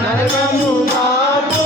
నరకము మార్పు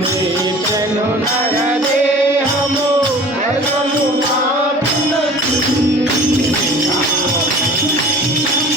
Thank you.